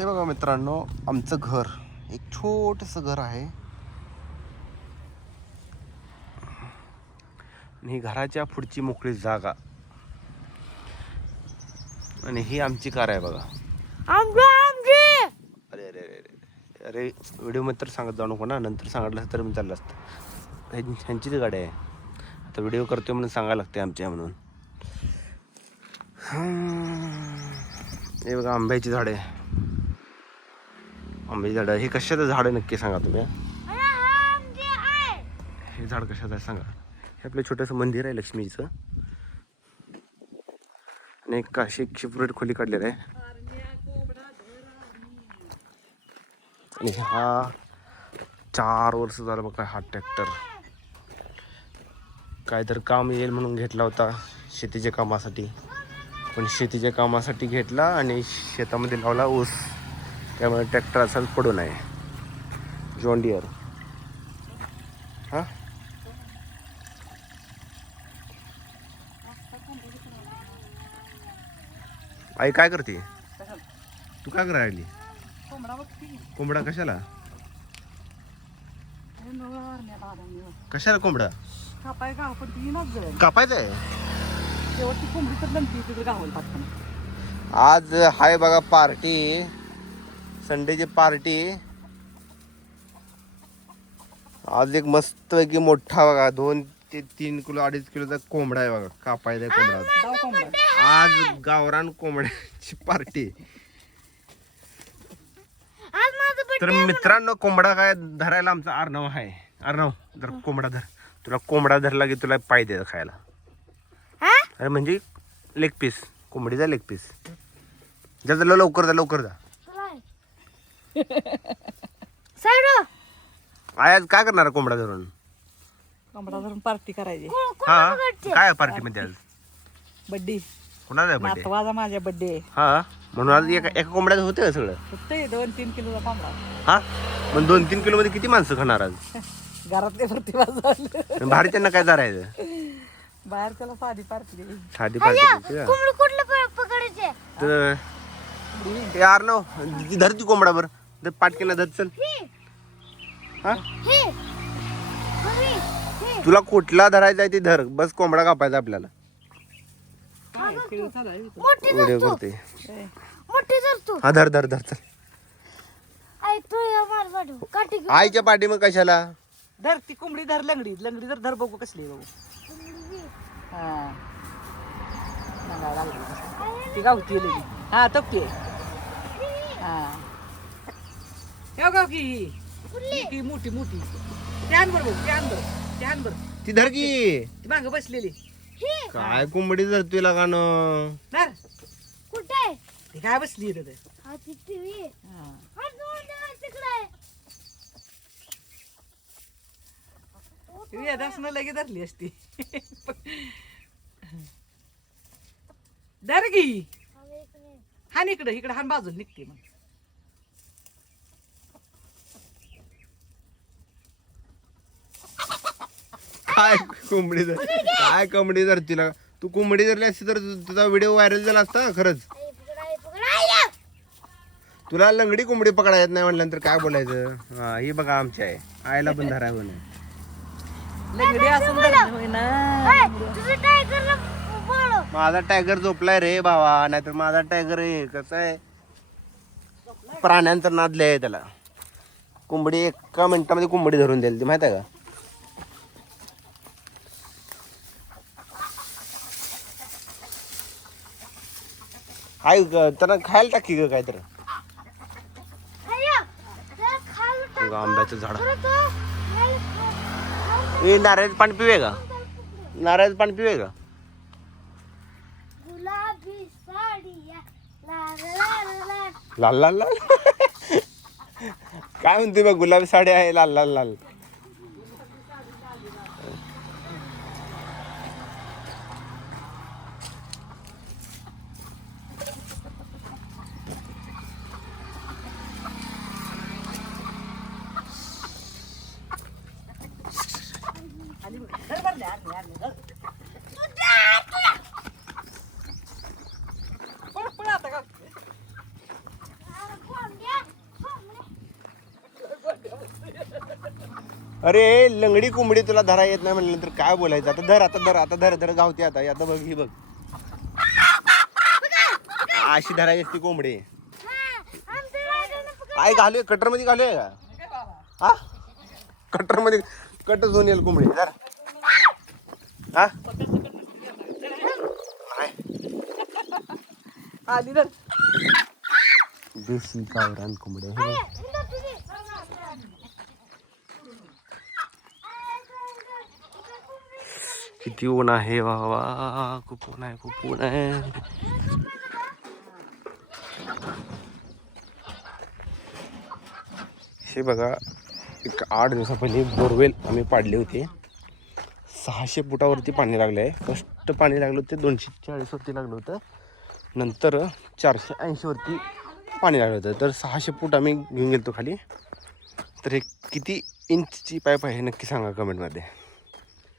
हे बघा मित्रांनो, आमचं घर एक छोटंसं घर आहे आणि ही घराच्या पुढची मोकळी जागा आणि ही आमची कार आहे बघा. अरे अरे अरे अरे व्हिडिओ मध्ये तर सांगत जाऊ नको ना, नंतर सांगितलं तर मी चाललं असतं. ह्यांचीच गाडी आहे, आता व्हिडिओ करतोय म्हणून सांगायला लागते आमच्या म्हणून. हे बघा आंब्याची झाडे, आंब्याची झाडं. हे कशाचं झाड आहे नक्की सांगा तुम्ही. हे झाड कशाचं आहे सांगा. हे आपलं छोटंसं मंदिर आहे लक्ष्मीचं आणि एक अशी एक सेपरेट खोली काढलेलं आहे. आणि हा 4 वर्ष झालं बघा हा ट्रॅक्टर काहीतरी काम येईल म्हणून घेतला होता शेतीच्या कामासाठी, पण शेतीच्या कामासाठी घेतला आणि शेतामध्ये लावला ऊस, त्यामुळे ट्रॅक्टर असाच पडून आहे. John Deere. हां आई काय करते तू? काय करायला लागली? कोंबडा कशाला? कशाला कोंबडा कापायचा आहे? आज हाय बघा पार्टी, संडेची पार्टी. आज एक मस्त पैकी मोठा बघा 2 ते 3 किलो 2.5 किलोचा कोंबडा आहे बघा, कापायचा कोंबडा. आज गावरान कोंबड्याची पार्टी. तर मित्रांनो, कोंबडा काय धरायला आमचा अर्णव आहे. अर्णव जर कोंबडा धर, तुला कोंबडा धरला की तुला पाय द्या खायला. अरे म्हणजे लेग पीस, कोंबडीचा लेग पीस. जा लवकर जा, लवकर जा. आज काय करणार कोंबडा धरून? कोंबडा धरून पार्टी करायची. हा काय पार्टी मध्ये आज? बड्डे. कुणाचा बड्डे? नातवाचा माझ्या बड्डे. हा म्हणून आज एका कोंबड्याचं होतं का सगळं? होते 2-3 किलोचा कोंबडा. हा मग 2-3 किलो मध्ये किती माणसं खाणार आज? घरातले प्रतिभा झाले. भारी त्यांना काय धरायचं? बाहेर त्याला साधी पार्टी. साधी पार्टी तर यार नो धरती कोंबडा बर पाटकेला धर. चल हा तुला कुठला धरायचा आहे ते धर, बस कोंबडा कापायचा आपल्याला. व्हिडिओ करते. हा धर धर धर. चल आईच्या पाठी मग कशाला धर ती कोंबडी, धर लंगडी. लंगडी जर धर बघू कसली बघू. हा ती गावती लगी. हा तपते. हा की मोठी मोठी त्यान बरोबर, त्यान बरोबर, त्यान बरोबर. ती धर की, ती माग बसलेली. काय कोंबडी धरतोय लगान. धर कुठे ती काय बसली इथं. लगे धरली असती. धर की. हान इकडं, इकडं हान बाजूला निघते मग. काय कोंबडी धर, काय कोंबडी धर तिला. तू कोंबडी धरली असती तर तुझा व्हिडिओ व्हायरल झाला असता खरंच. तुला लंगडी कोंबडी पकडायला येत नाही म्हटल्यानंतर काय बोलायचं. हा ही बघा आमची आहे, आईला पण धराय म्हणे. लंगडी असून माझा टायगर झोपलाय रे भावा, नाहीतर माझा टायगर आहे कसं आहे प्राण्यांचा नाद लय आहे त्याला. कोंबडी एका मिनिटामध्ये कोंबडी धरून द्यायला ती माहित आहे का. हाय त्यांना खायला टाकी ग काय तर. आंब्याचं झाड. नारळाचं पाणी पिवे का? नारळाचं पाणी पिवे का? लाल लाल लाल काय म्हणते बघ, गुलाबी साडी आहे लाल लाल लाल. अरे लंगडी कोंबडी तुला धरा येत नाही म्हणलं तर काय बोलायचं. आता धर गावते आता बघ ही बघ अशी धरायची असती कोंबडी. काय घालूय कटर मध्ये घालूय का हा कटर मध्ये कट घेऊन येईल कोंबडी जर हा आली तर देशी गावरान कोंबड्या. किती ऊन आहे वा खूप ऊन आहे. हे बघा एक 8 दिवसापहिले बोरवेल आम्ही पाडले होते. 600 फुटावरती पाणी लागलं आहे. फर्स्ट पाणी लागलं होतं 240 वरती लागलं होतं. नंतर 480 वरती पाणी लागलं होतं. तर 600 फूट आम्ही घेऊन गेलो खाली. तर हे किती इंचची पाईप आहे नक्की सांगा कमेंटमध्ये.